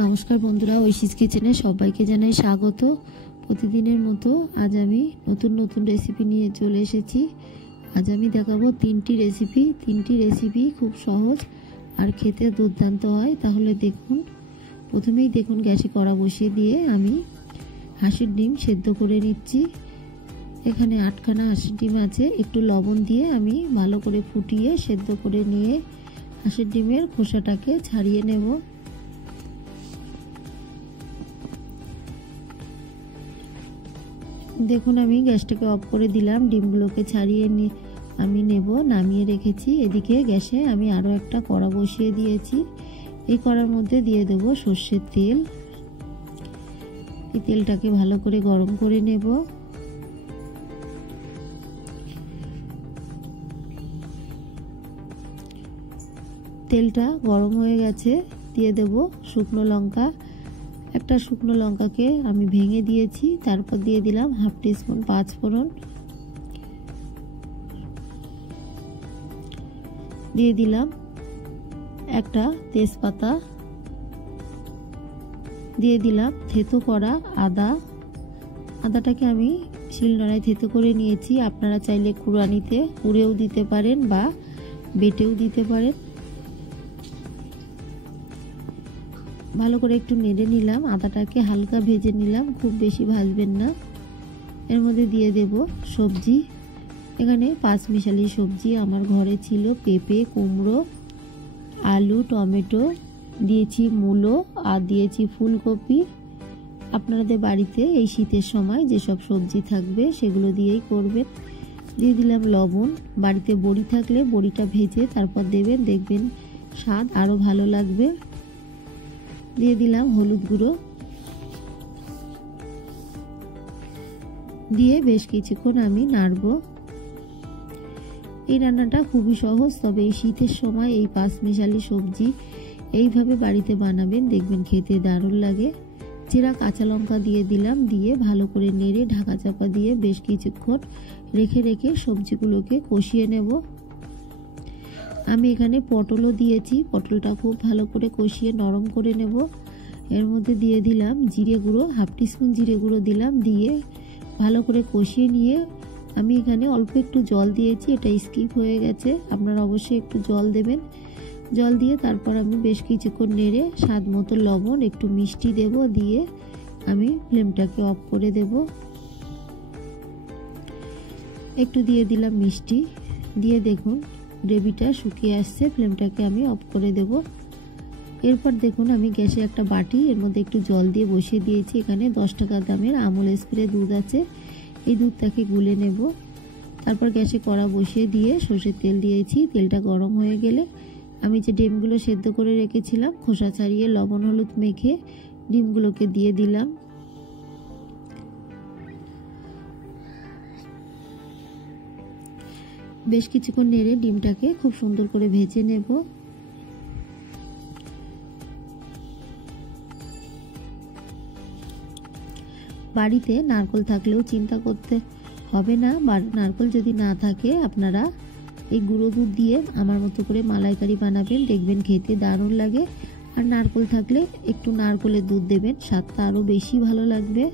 নমস্কার বন্ধুরা, ঐশীস কিচেনে সবাইকে জানাই স্বাগত। প্রতিদিনের মতো আজ আমি নতুন রেসিপি নিয়ে চলে এসেছি। আজ আমি দেখাবো তিনটি রেসিপি খুব সহজ আর খেতে দুর্দান্ত হয়। তাহলে দেখুন, প্রথমেই দেখুন গ্যাসে কড়া বসিয়ে দিয়ে আমি হাঁসের ডিম সেদ্ধ করে নিচ্ছি। এখানে 8খানা হাঁসের ডিম আছে। একটু লবণ দিয়ে আমি ভালো করে ফুটিয়ে সেদ্ধ করে নিয়ে হাঁসের ডিমের খোসাটাকে ছাড়িয়ে নেব। দেখুন আমি গ্যাসটাকে অফ করে দিলাম। ডিমগুলোকে ছাড়িয়ে আমি নামিয়ে রেখেছি। এদিকে গ্যাসে আমি আরও একটা কড়া বসিয়ে দিয়েছি। এই কড়ার মধ্যে দিয়ে দেব সর্ষের তেল। এই তেলটাকে ভালো করে গরম করে নেব। তেলটা গরম হয়ে গেছে, দিয়ে দেব শুকনো লঙ্কা। একটা শুকনো লঙ্কাকে আমি ভেঙে দিয়েছি। তারপর দিয়ে দিলাম হাফ টিস্পুন পাঁচফোড়ন, দিয়ে দিলাম একটা তেজপাতা, দিয়ে দিলাম থেতো করা আদাটাকে আমি শিলনোড়ায় থেতো করে নিয়েছি। আপনারা চাইলে কুড়ানিতে কুড়েও দিতে পারেন বা বেটেও দিতে পারেন। ভালো করে একটু নেড়ে নিলাম। আদাটাকে হালকা ভেজে নিলাম, খুব বেশি ভাজবেন না। এর মধ্যে দিয়ে দেব সবজি। এখানে 5 মিশালি সবজি আমার ঘরে ছিল। পেঁপে, কুমড়ো, আলু, টমেটো, দিয়েছি মূলো আর দিয়েছি ফুলকপি। আপনাদের বাড়িতে এই শীতের সময় যেসব সবজি থাকবে সেগুলো দিয়েই করবেন। দিয়ে দিলাম লবণ। বাড়িতে বড়ি থাকলে বড়িটা ভেজে তারপর দেবেন, দেখবেন স্বাদ আরও ভালো লাগবে। দিয়ে দিলাম হলুদ গুঁড়ো, দিয়ে বেশ কিছুক্ষণ আমি নাড়ব। এই রান্নাটা খুবই সহজ, তবে এই শীতের সময় এই 5 মিশালি সবজি এইভাবে বাড়িতে বানাবেন, দেখবেন খেতে দারুণ লাগে। চেরা কাঁচা লঙ্কা দিয়ে দিলাম, দিয়ে ভালো করে নেড়ে ঢাকা চাপা দিয়ে বেশ কিছুক্ষণ রেখে সবজিগুলোকে কষিয়ে নেব। আমি এখানে পটলও দিয়েছি। পটলটা খুব ভালো করে কষিয়ে নরম করে নেব। এর মধ্যে দিয়ে দিলাম জিরে গুঁড়ো, হাফ টিস্পুন জিরে গুঁড়ো দিলাম। দিয়ে ভালো করে কষিয়ে নিয়ে আমি এখানে অল্প একটু জল দিয়েছি, এটা স্কিপ হয়ে গেছে। আপনারা অবশ্যই একটু জল দেবেন। জল দিয়ে তারপর আমি বেশ কিছুক্ষণ নেড়ে স্বাদ মতো লবণ, একটু মিষ্টি দেব, দিয়ে আমি ফ্লেমটাকে অফ করে দেব। একটু দিয়ে দিলাম মিষ্টি, দিয়ে দেখুন গ্রেভিটা শুকিয়ে আসছে। ফ্লেমটাকে আমি অফ করে দেব। এরপর দেখুন আমি গ্যাসে একটা বাটি, এর মধ্যে একটু জল দিয়ে বসিয়ে দিয়েছি। এখানে 10 টাকা দামের আমুল স্প্রে দুধ আছে। এই দুধটাকে গুলে নেব। তারপর গ্যাসে কড়া বসিয়ে দিয়ে সর্ষের তেল দিয়েছি। তেলটা গরম হয়ে গেলে আমি যে ডিমগুলো সেদ্ধ করে রেখেছিলাম, খোসা ছাড়িয়ে লবণ হলুদ মেখে ডিমগুলোকে দিয়ে দিলাম। বেশ কিছুক্ষণ নেড়ে ডিমটাকে খুব সুন্দর করে ভেজে নেব। বাড়িতে নারকেল থাকলেও চিন্তা করতে হবে না। নারকেল যদি না থাকে আপনারা এই গুঁড়ো দুধ দিয়ে আমার মতো করে মালাইকারি বানাবেন, দেখবেন খেতে দারুণ লাগে। আর নারকেল থাকলে একটু নারকেলের দুধ দেবেন, স্বাদটা আরও বেশি ভালো লাগবে।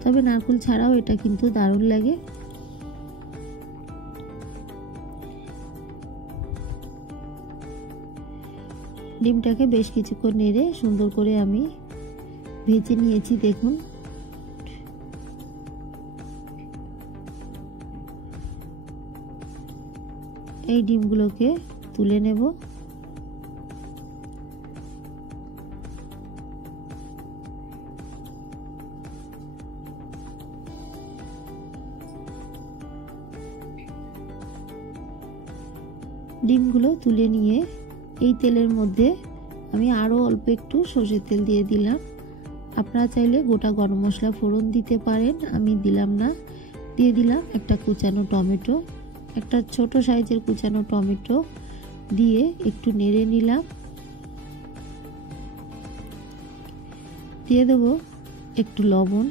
তবে নারকেল ছাড়াও এটা কিন্তু দারুণ লাগে। ডিমটাকে বেশ কিছুক্ষণ নেড়ে সুন্দর করে আমি ভেজে নিয়েছি। দেখুন এই ডিমগুলোকে তুলে নেব। ডিমগুলো তুলে নিয়ে এই তেলের মধ্যে আমি আরও অল্প একটু সর্ষের তেল দিয়ে দিলাম। আপনারা চাইলে গোটা গরম মশলা ফোড়ন দিতে পারেন, আমি দিলাম না। দিয়ে দিলাম একটা কুচানো টমেটো, একটা ছোট সাইজের কুচানো টমেটো দিয়ে একটু নেড়ে নিলাম। দিয়ে দেব একটু লবণ।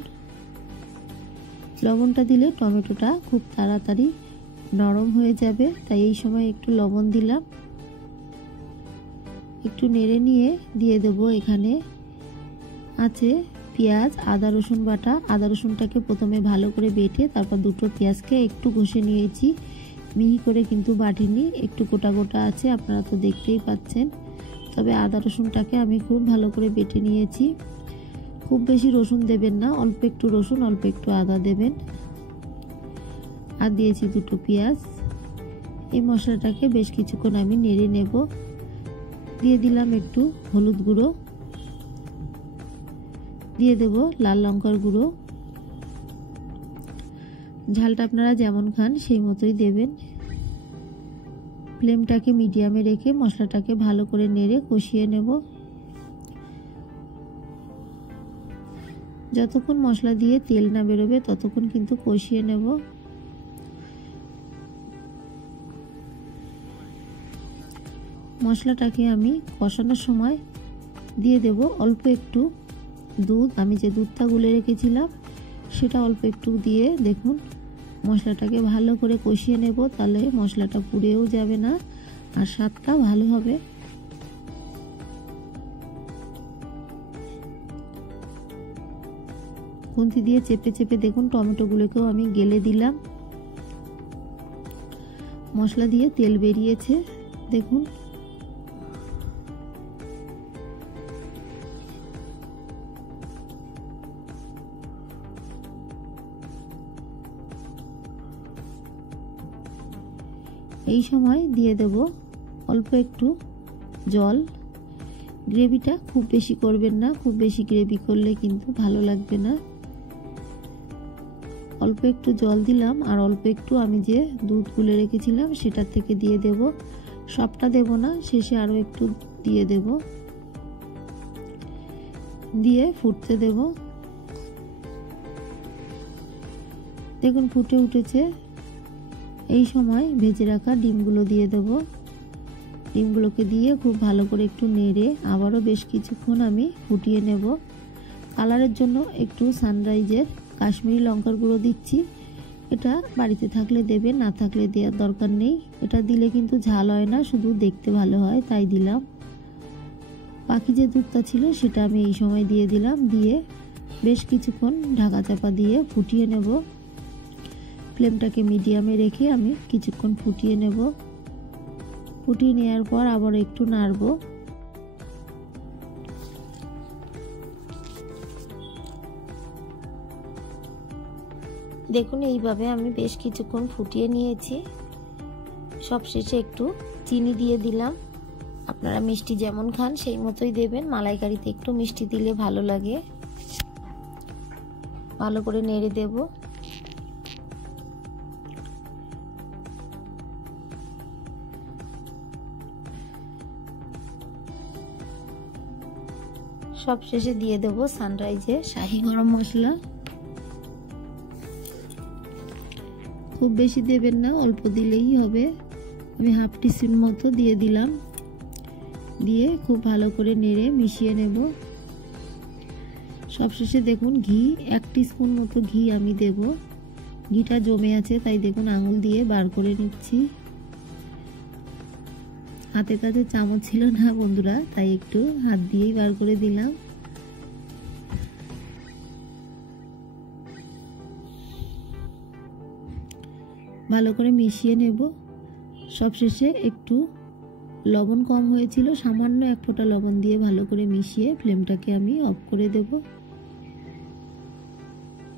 লবণটা দিলে টমেটোটা খুব তাড়াতাড়ি নরম হয়ে যাবে, তাই এই সময় একটু লবণ দিলাম। একটু নেড়ে নিয়ে দিয়ে দেব এখানে আছে পেঁয়াজ, আদা রসুন বাটা। আদা রসুনটাকে প্রথমে ভালো করে বেটে তারপর দুটো পেঁয়াজকে একটু ঘষে নিয়েছি, মিহি করে কিন্তু বাটিনি, একটু গোটা গোটা আছে, আপনারা তো দেখতেই পাচ্ছেন। তবে আদা রসুনটাকে আমি খুব ভালো করে বেটে নিয়েছি। খুব বেশি রসুন দেবেন না, অল্প একটু রসুন অল্প একটু আদা দেবেন। আর দিয়েছি দুটো পেঁয়াজ। এই মশলাটাকে বেশ কিছুক্ষণ আমি নেড়ে নেব। দিয়ে দিলাম একটু হলুদ গুঁড়ো, দিয়ে দেব লাল লঙ্কার গুঁড়ো। ঝালটা আপনারা যেমন খান সেই মতোই দেবেন। ফ্লেমটাকে মিডিয়ামে রেখে মশলাটাকে ভালো করে নেড়ে কষিয়ে নেব। যতক্ষণ মশলা দিয়ে তেল না বেরোবে ততক্ষণ কিন্তু কষিয়ে নেব। মশলাটাকে আমি কষানোর সময় দিয়ে দেব অল্প একটু দুধ। আমি যে দুধটা গুলে রেখেছিলাম সেটা অল্প একটু দিয়ে দেখুন মশলাটাকে ভালো করে কষিয়ে নেব, তাহলে মশলাটা পুড়েও যাবে না আর স্বাদটা ভালো হবে। খুন্তি দিয়ে চেপে চেপে দেখুন টমেটোগুলোকেও আমি গেলে দিলাম। মশলা দিয়ে তেল বেরিয়েছে দেখুন। এই সময় দিয়ে দেব অল্প একটু জল। গ্রেভিটা খুব বেশি করবেন না, খুব বেশি গ্রেভি করলে কিন্তু ভালো লাগবে না। অল্প একটু জল দিলাম আর অল্প একটু আমি যে দুধ গুলে রেখেছিলাম সেটার থেকে দিয়ে দেব। সবটা দেব না, শেষে আরো একটু দিয়ে দেব। দিয়ে ফুটতে দেব। দেখুন ফুটে উঠেছে। এই সময় ভেজে রাখা ডিমগুলো দিয়ে দেব। ডিমগুলোকে দিয়ে খুব ভালো করে একটু নেড়ে আবারও বেশ কিছুক্ষণ আমি ফুটিয়ে নেব। কালারের জন্য একটু সানরাইজের কাশ্মীরি লঙ্কার গুঁড়ো দিচ্ছি। এটা বাড়িতে থাকলে দেবেন, না থাকলে দেওয়ার দরকার নেই। এটা দিলে কিন্তু ঝাল হয় না, শুধু দেখতে ভালো হয় তাই দিলাম। বাকি যে দুধটা ছিল সেটা আমি এই সময় দিয়ে দিলাম। দিয়ে বেশ কিছুক্ষণ ঢাকা চাপা দিয়ে ফুটিয়ে নেব। ফ্লেমটাকে মিডিয়ামে রেখে আমি কিছুক্ষণ ফুটিয়ে নেব। ফুটিয়ে নেওয়ার পর আবার একটু নাড়ব। দেখুন এইভাবে আমি বেশ কিছুক্ষণ ফুটিয়ে নিয়েছি। সবশেষে একটু চিনি দিয়ে দিলাম। আপনারা মিষ্টি যেমন খান সেই মতোই দেবেন। মালাইকারিতে একটু মিষ্টি দিলে ভালো লাগে। ভালো করে নেড়ে দেব। সবশেষে দিয়ে দেব সানরাইজের শাহি গরম মশলা। খুব বেশি দেবেন না, অল্প দিলেই হবে। আমি হাফ টিস্পুন মতো দিয়ে দিলাম। দিয়ে খুব ভালো করে নেড়ে মিশিয়ে নেব। সবশেষে দেখুন ঘি 1 টিস্পুন মতো ঘি আমি দেব। ঘিটা জমে আছে তাই দেখুন আঙুল দিয়ে বার করে নিচ্ছি। হাতের কাছে চামচ ছিল না বন্ধুরা, তাই একটু হাত দিয়েই বার করে দিলাম। ভালো করে মিশিয়ে নেব। সবশেষে একটু লবণ কম হয়েছিল, সামান্য 1 ফোঁটা লবণ দিয়ে ভালো করে মিশিয়ে ফ্লেমটাকে আমি অফ করে দেব।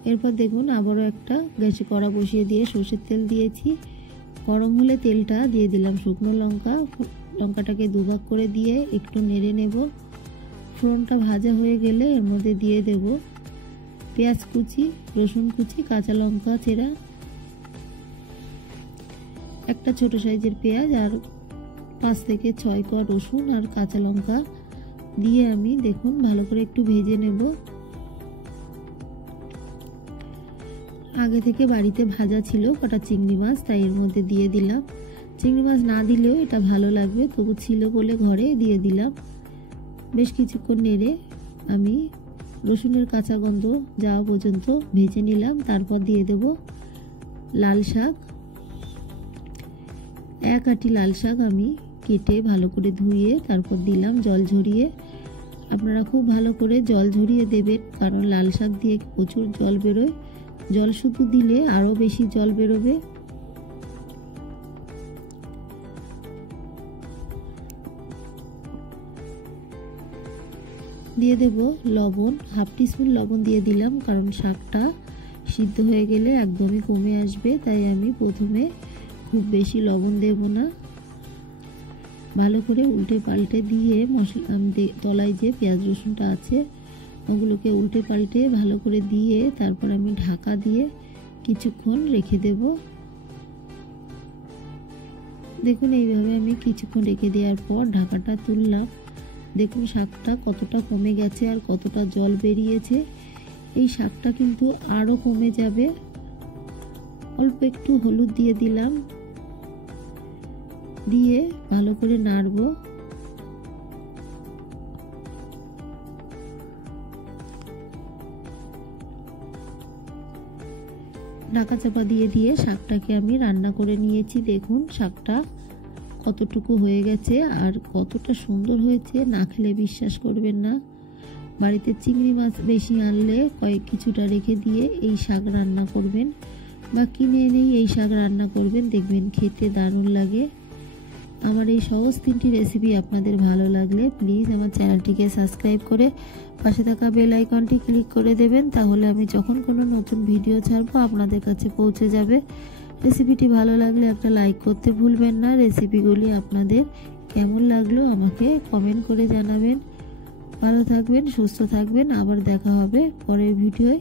এরপর দেখুন আবারও একটা গ্যাসে কড়া বসিয়ে দিয়ে সরষের তেল দিয়েছি। গরম হলে তেলটা দিয়ে দিলাম শুকনো লঙ্কা। লঙ্কাটাকে দুভাগ করে দিয়ে একটু নেড়ে নেব। ফোড়নটা ভাজা হয়ে গেলে এর মধ্যে দিয়ে দেব পেঁয়াজ কুচি, রসুন কুচি, কাঁচা লঙ্কা চেরা, একটা ছোট সাইজের পেঁয়াজ আর 5 থেকে 6 কোয়া রসুন আর কাঁচা লঙ্কা দিয়ে আমি দেখুন ভালো করে একটু ভেজে নেব। আগে থেকে বাড়িতে ভাজা ছিল কটা চিংড়ি মাছ, তাই এর মধ্যে দিয়ে দিলাম। চিংড়ি মাছ না দিলেও এটা ভালো লাগবে, তবু ছিল বলে ঘরে দিয়ে দিলাম। বেশ কিছুক্ষণ নেড়ে আমি রসুনের কাঁচা গন্ধ যাওয়া পর্যন্ত ভেজে নিলাম। তারপর দিয়ে দেব লাল শাক। 1 আঁটি লাল শাক আমি কেটে ভালো করে ধুয়ে তারপর দিলাম জল ঝরিয়ে। আপনারা খুব ভালো করে জল ঝরিয়ে দেবেন, কারণ লাল শাক দিয়ে প্রচুর জল বেরোয়। জল শুধু দিলে আরও বেশি জল বেরোবে। দিয়ে দেব লবণ, হাফ টিস্পুন লবণ দিয়ে দিলাম, কারণ শাকটা সিদ্ধ হয়ে গেলে একদমই কমে আসবে, তাই আমি প্রথমে খুব বেশি লবণ দেব না। ভালো করে উল্টে পাল্টে দিয়ে মশলা তলায় যে পেঁয়াজ রসুনটা আছে ওগুলোকে উল্টে পাল্টে ভালো করে দিয়ে তারপর আমি ঢাকা দিয়ে কিছুক্ষণ রেখে দেব। দেখুন এইভাবে আমি কিছুক্ষণ রেখে দেওয়ার পর ঢাকাটা তুললাম। দেখুন শাকটা কতটা কমে গেছে আর কতটা জল বেরিয়েছে। এই শাকটা কিন্তু আরও কমে যাবে। অল্প একটু হলুদ দিয়ে দিলাম, দিয়ে ভালো করে নাড়ব। ঢাকা চাপা দিয়ে দিয়ে শাকটাকে আমি রান্না করে নিয়েছি। দেখুন শাকটা কতটুকু হয়ে গেছে আর কতটা সুন্দর হয়েছে, না খেলে বিশ্বাস করবেন না। বাড়িতে চিংড়ি মাছ বেশি আনলে কিছুটা রেখে দিয়ে এই শাক রান্না করবেন, বা কিনে এনেই এই শাক রান্না করবেন, দেখবেন খেতে দারুণ লাগে। আমার এই সহজ 3টি রেসিপি আপনাদের ভালো লাগলে প্লিজ আমার চ্যানেলটিকে সাবস্ক্রাইব করে পাশে থাকা বেল আইকনটি ক্লিক করে দেবেন, তাহলে আমি যখন কোনো নতুন ভিডিও ছাড়বো আপনাদের কাছে পৌঁছে যাবে। রেসিপিটি ভালো লাগলে একটা লাইক করতে ভুলবেন না। রেসিপিগুলি আপনাদের কেমন লাগলো আমাকে কমেন্ট করে জানাবেন। ভালো থাকবেন, সুস্থ থাকবেন, আবার দেখা হবে পরের ভিডিওয়।